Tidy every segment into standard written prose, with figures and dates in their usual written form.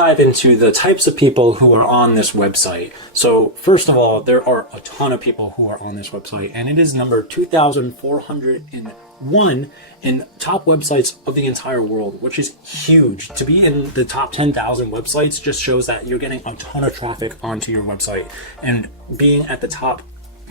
dive into the types of people who are on this website. So first of all, there are a ton of people who are on this website, and it is number 2,401 in top websites of the entire world, which is huge. To be in the top 10,000 websites just shows that you're getting a ton of traffic onto your website, and being at the top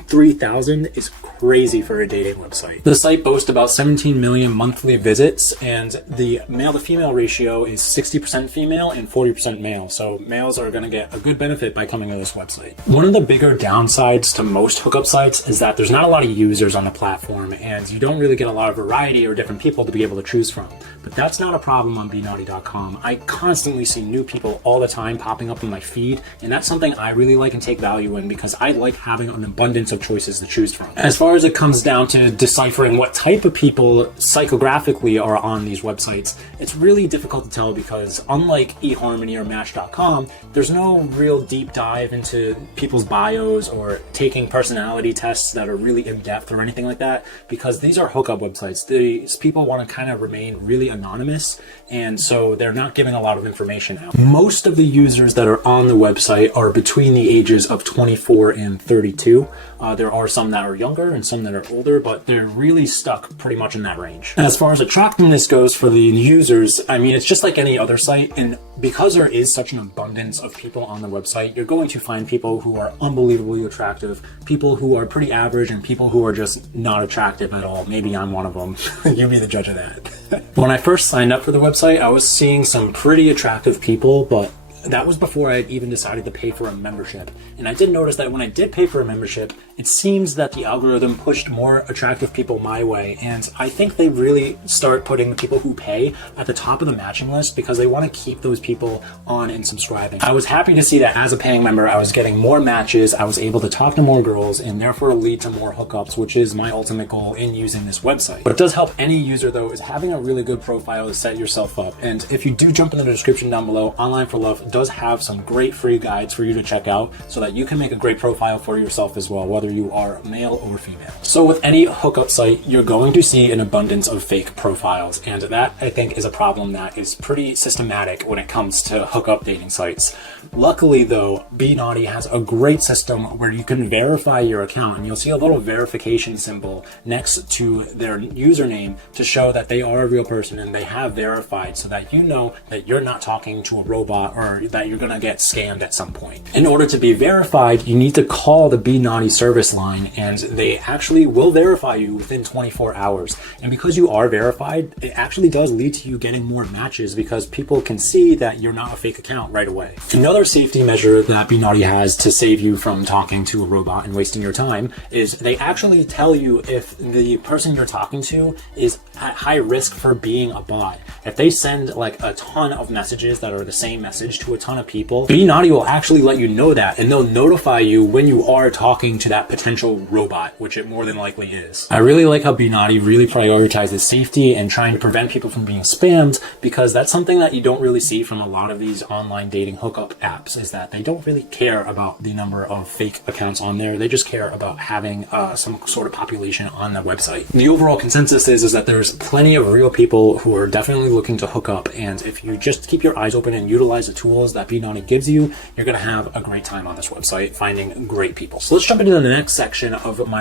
3,000 is crazy for a dating website. The site boasts about 17 million monthly visits, and the male to female ratio is 60% female and 40% male. So males are going to get a good benefit by coming to this website. One of the bigger downsides to most hookup sites is that there's not a lot of users on the platform, and you don't really get a lot of variety or different people to be able to choose from. But that's not a problem on BeNaughty.com. I constantly see new people all the time popping up in my feed, and that's something I really like and take value in because I like having an abundance of choices to choose from. As far as it comes down to deciphering what type of people psychographically are on these websites, it's really difficult to tell because unlike eHarmony or Match.com, there's no real deep dive into people's bios or taking personality tests that are really in-depth or anything like that, because these are hookup websites. These people want to kind of remain really anonymous, and so they're not giving a lot of information out. Most of the users that are on the website are between the ages of 24 and 32. There are some that are younger and some that are older, but they're really stuck pretty much in that range. As far as attractiveness goes for the users, I mean, it's just like any other site, and because there is such an abundance of people on the website, you're going to find people who are unbelievably attractive, people who are pretty average, and people who are just not attractive at all. Maybe I'm one of them. You be the judge of that. When I first signed up for the website, I was seeing some pretty attractive people, but that was before I had even decided to pay for a membership. And I did notice that when I did pay for a membership, it seems that the algorithm pushed more attractive people my way. And I think they really start putting people who pay at the top of the matching list because they want to keep those people on and subscribing. I was happy to see that as a paying member, I was getting more matches, I was able to talk to more girls, and therefore lead to more hookups, which is my ultimate goal in using this website. What does help any user though is having a really good profile to set yourself up. And if you do jump in the description down below, Online for Love does have some great free guides for you to check out so that you can make a great profile for yourself as well, whether you are male or female. So with any hookup site, you're going to see an abundance of fake profiles, and that I think is a problem that is pretty systematic when it comes to hookup dating sites. Luckily though, BeNaughty has a great system where you can verify your account, and you'll see a little verification symbol next to their username to show that they are a real person and they have verified, so that you know that you're not talking to a robot or that you're going to get scammed at some point. In order to be verified, you need to call the BeNaughty service line, and they actually will verify you within 24 hours. And because you are verified, it actually does lead to you getting more matches because people can see that you're not a fake account right away. Another safety measure that BeNaughty has to save you from talking to a robot and wasting your time is they actually tell you if the person you're talking to is at high risk for being a bot. If they send like a ton of messages that are the same message to a ton of people, BeNaughty will actually let you know that, and they'll notify you when you are talking to that potential robot, which it more than likely is. I really like how BeNaughty really prioritizes safety and trying to prevent people from being spammed, because that's something that you don't really see from a lot of these online dating hookup apps, is that they don't really care about the number of fake accounts on there. They just care about having some sort of population on the website. The overall consensus is that there's plenty of real people who are definitely looking to hook up, and if you just keep your eyes open and utilize the tools that BeNaughty gives you, you're going to have a great time on this website finding great people. So let's jump into the next section of my